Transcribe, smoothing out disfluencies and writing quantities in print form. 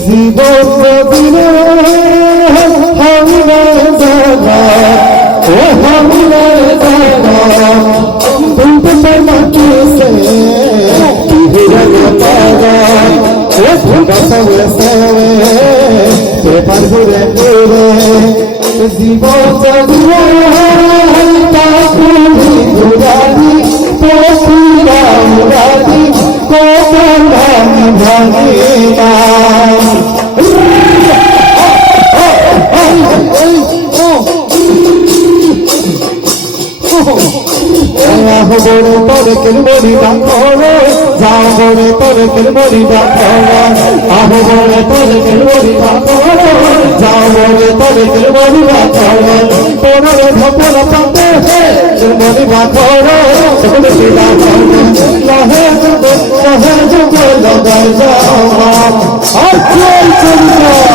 জীবন দিনে হামলা জানা ও হামলা জানা তুমতে মাটি সে বিরগ পাগা ও ভোগা সবে সবে তে পারবুরে করে জীবন দিনে তাকুনি দুরানি পোকুরা মুরাদি কোন ভাঙি ভাঙি না বড় পরে কেলমরি বাঁধরে যাও বড় পরে কেলমরি বাঁধরে আহ বড় পরে কেলমরি বাঁধরে যাও বড় পরে কেলমরি বাঁধরে পরে ধপর পাতে কেলমরি বাঁধরে সকলে পিলা করে লহে যুগ লগাই যাও আর চল চল